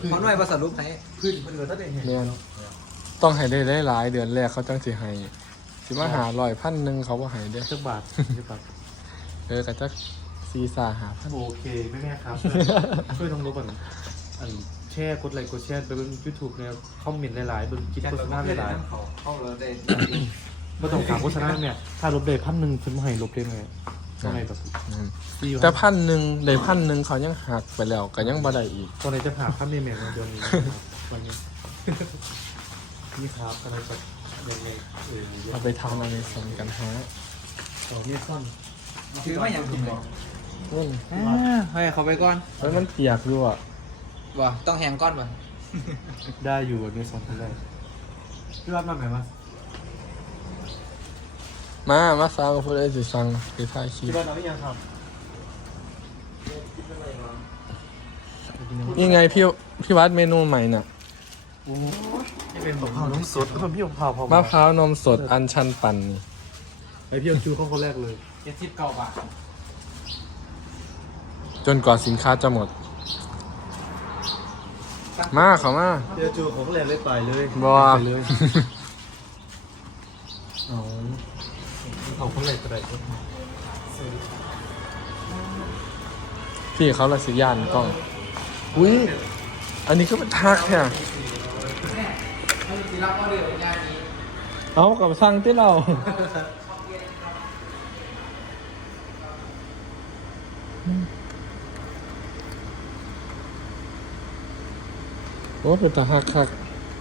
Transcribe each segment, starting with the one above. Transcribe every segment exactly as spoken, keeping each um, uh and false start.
เขาหน่วยภาษารูปไหนพื้นมันเหลือตั้งแต่เห็นเรียนต้องให้ได้ได้หลายเดือนแรกเขาจังสิให้สิมาหาร้อยพันหนึ่งเขาบ่ให้เด้อจักบาทจักบาทเออกะจักซีซาหาพันโอเคแม่แม่ครับช่วยน้องรบอันอันแชร์กดไลค์กดแชร์ไปบนยูทูบเนี่ยคอมเมนต์หลายๆบนคลิปโฆษณาหลายเขาเข้าเลยได้ๆไม่ต้องถามโฆษณาเนี่ยถ้าลบได้พันหนึ่งฉันไม่ให้ลบได้ไหมตอนไหนแบบอืมดีอยู่แต่พันหนึ่งได้พันหนึ่งเขายังหักไปแล้วก็ยังบ่ได้อีกตอนไหนจะหาพันในแมวเดือนนี้วันนี้นี่ครับอะไรแบบยังไงเออเอาไปทานอเมซอนกันฮะต่อเนี่ยซ่อนถือว่าอย่างคุณบอกนี่ให้เขาไปก่อนแล้วมันเปียกอยู่อ่ะว่าต้องแหงก้อนป่ะได้อยู่เนี่ยซ่อนกันได้พี่วัดมาไหมวะมามาสั่งพูดได้สิสั่งไปถ่ายคลิพี่ปวัดเอาหรือยังครับนี่ไงพี่พี่วัดเมนูใหม่น่ะโอ้ยเป็นมะพร้าวน้ำสดคนพี่มะพร้าวพอมะพร้าวนมสดอัญชันปั่นนี่ไอพี่เอาชูเข้าคนแรกเลยเจ็ดสิบเก้าบาทจนกว่าสินค้าจะหมด มาเขามาเดี๋ยวจูของแรกเลยไปเลยบัวไปเลยเอาเอาคนแรกก็ได้ครับพี่เขาละสิยานกล้องอุ้ยอันนี้ก็เป็นทักแท้แม่ให้สิรับออเดอร์งานนี้เอากับสั่งที่เราโอ้เป็นตาหักคัก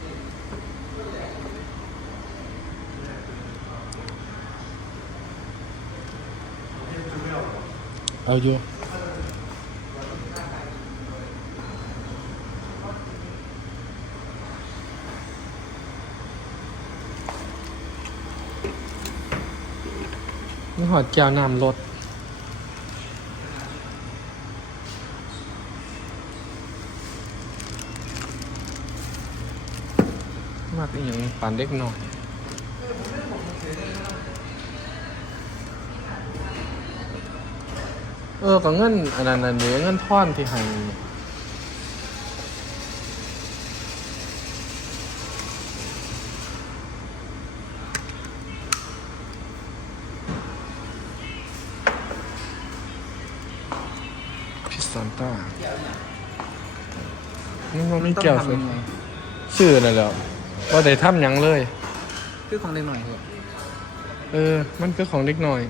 เอาอยู่นี่หอดแก้วน้ำรถมากอีกอย่างปานเด็กหน่อยเออก็เงินอันนั้นอันนี้เงินท่อนที่ให้พิซซานต้านี่มันไม่เกี่ยวสิชื่ออะไรแล้วว่าได้ทำหยังเลยคือของเล็กหน่อยเหรอเออ มันคือของเด็กหน่อย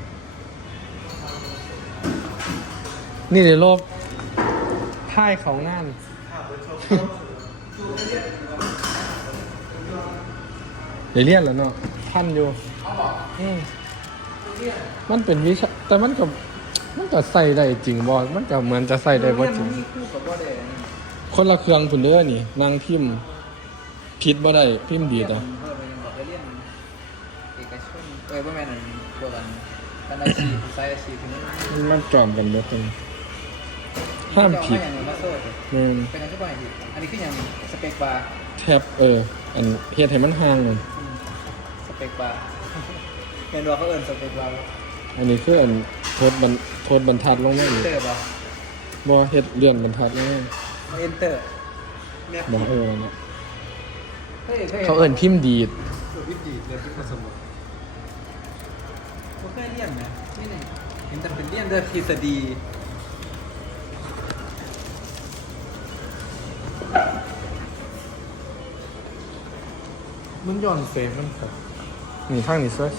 นี่ในโลกท่ายเขางานเดี๋ยวเรียนแล้วเนาะพันอยู่อืมมันเป็นวิชาแต่มันก็มันก็ใส่ได้จริงบอมันก็เหมือนจะใส่ได้บ่จริงมีคู่กับว่าได้คนละเครื่องผุนเด้อนี่นางพิมพ์ผิดบ่ได้พิมพ์ดีแต่เออไปยังบอกไปเรียนเอกชนเอ้ยว่าแม่นพวกกันกันอาชีพสายอาชีพที่มันมันจอมกันเด้อคนห้ามผิดอย่างมาโซ่แม่นเป็นอะไรที่บ่อยผิดอันนี้คืออย่างสเปกบาร์แทบเออ อันเฮ็ดให้มันห่างเลยสเปกบาร์เป็นว่าเขาเอิญสเปกบาร์อันนี้คืออันโทษบรรโทษบรรทัดลงมาอีกเตอร์ป่ะบ่เฮ็ดเลื่อนบรรทัดลงมาเอนเตอร์แม่บ่เออนั่นแหละเฮ้ยเขาเอิ้นพิมพ์ดีดวิธีเรียนที่ผสมผมเคยเรียนนะนี่นี่เห็นแต่เป็นเรียนด้วยทฤษฎีมันย้อนเฟรมมันแบบนี่ทางนี้สวย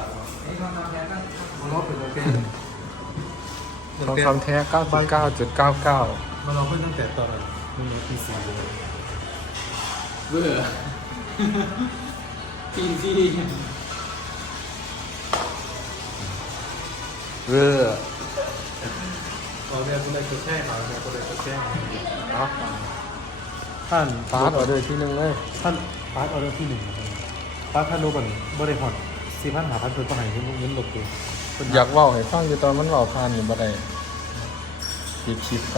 มันรอบเป็นโอเคๆทองคำแท้ เก้าสิบเก้าจุดเก้าเก้ามันเราเพิ่งตั้งแต่ตอนมันมีปีสี่เลยเบื่อปีซีเออเราเรียนคนใดก็แช่เราเรียนคนใดก็แช่เอาท่านฟาดออเดอร์ที่หนึงเลยท่านพาร์ทออเดอร์ที่หนึ่งพาร์ทท่านรู้ก่อนบริหารสี่พันหาพันเพิ่มก็หายเงินเงินหลบเลยอยากเว้าให้ฟังอยู่ตอนมันเว้าผ่านอยู่บ่ได้ปิดคลิปก่อน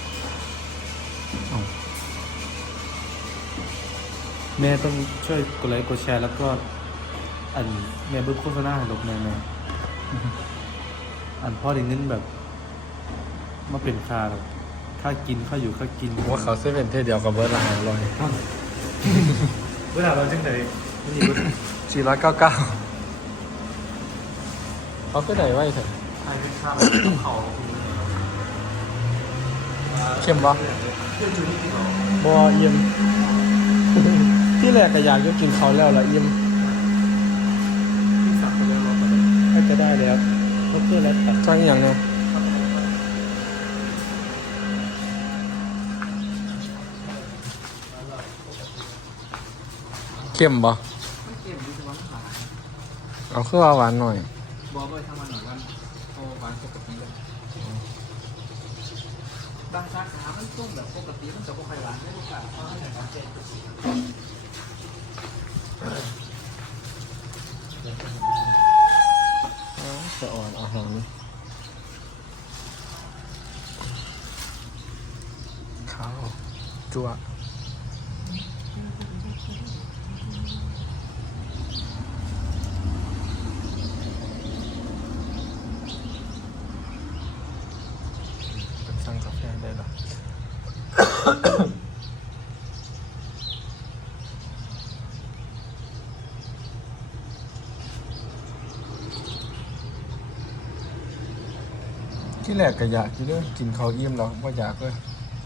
แม่ต้องช่วยกดไลค์กดแชร์แล้วก็อันแม่เบิ้งโฆษณาให้ลบแม่แม่อันพ่อได้เงินแบบมาเป็นค่าแบบค่ากินค่าอยู่ค่ากินว่าเขาเซเว่นเทเดียวกับเบิร์ดละหาร้อยเวลาเราจังไหนนี่ก็สี่ร้อยเก้าเก้าเขาไปไหนไว้เถอะทานเป็นข้าวเขาเข้มปะเพื่อนจูนี่กินเขาบอเอี่ยม ที่แรกก็อยากจะกินเขาแล้วละเอี่ยมสั่งไปแล้วรอไปเลยก็จะได้แล้วเขาเพื่อนแล้วแต่จ้างอย่างเนี้ยเข้มปะมันเค็มดีแต่ว่ามันหวานเอาคือว่าหวานหน่อยบอกไปทำมันหน่อยว่าโอ้หวานปกติเลยบางสาขามันต้มแบบปกติมันจะไม่ค่อยหวานไม่รู้ค่ะเพราะมันหวานเจ็ดจะอ่อนอาหารข้าวจั่วสั่งกาแฟได้หรอ ที่แรกก็อยากกินเลยกินเขาวอิ่มแล้วว่าอยากเลย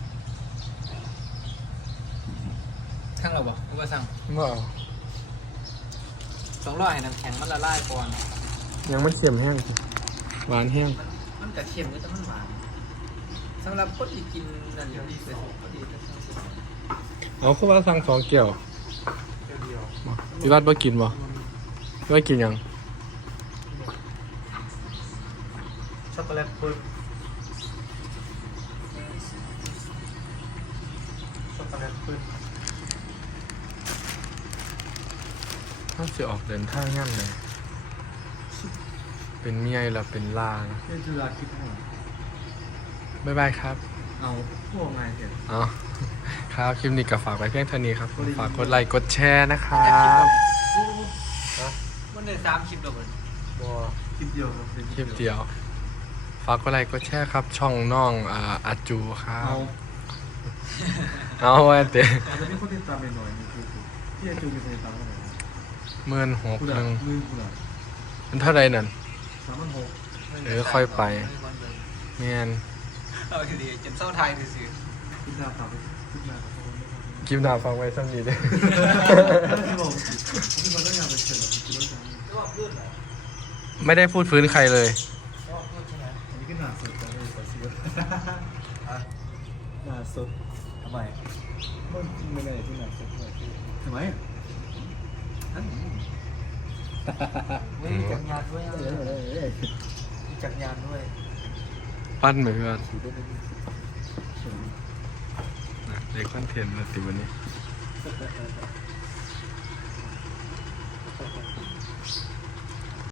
ทั้งเราบอกว่าสั่งเมื่อเอาสองร้อยให้น้ำแข็งมันละลายก่อนยังไม่เค็มแห้งสิหวานแห้งมันมันกระเทียมก็จะมันหวานสำหรับคนที่กินนั่นดีเลยพอดีแต่สั่งสิเอาคือว่าสั่งสองเกี่ยวเดียวพี่วัดบ่กินบ่พี่วัดกินหยังช็อกโกแลตปึ๊บช็อกโกแลตปึ๊บถ้าจะออกเดินทางงั้นเลย เป็นเมียแล้วเป็นลานะเพื่อนจูราคิดให้บ๊ายบายครับเอาพวกไงเห็นอ๋อครับคลิปนี้ก็ฝากไว้เพียงเท่านี้ครับ ฝากกดไลค์กดแชร์นะครับมันเลยสามคลิปแล้วเหมือนบ่คลิปเดียวครับคลิปเดียว ฝากกดไลค์กดแชร์ครับ ช่องน้องอ่าอาจูครัเอาบ เอาไว้เตะอาจจะมีคนติดตามหน่อยๆนี่คือที่ไอจูมีคนติดตามเท่าไหร่เมื่อนหกกูหด่านึ่งมือกูด่าเป็นเท่าไรนั่นสามพันหกเออค่อยไป แมนเอาดีๆจนเศร้าไทยดูสิคิดหน้าฝากคิดหน้าขอโทษด้วยครับคลิปหน้าฟังไว้สักนิดเด้อที่บอกที่บอกต้องอยากไปเชิญแบบคิดว่าจะรอบเลือดเหรอไม่ได้พูดฟื้นใครเลยรอบเลือดใช่ไหมอันนี้ก็หนาสดจังเลยขอเชื่อหนาสดทำไมไม่ไม่ได้ที่หนาสดเลยทำไมไม่มีจักรยานด้วยมีจักรยานด้วยปั้นเหมือนกันเด็กคอนเทนต์มาติวันนี้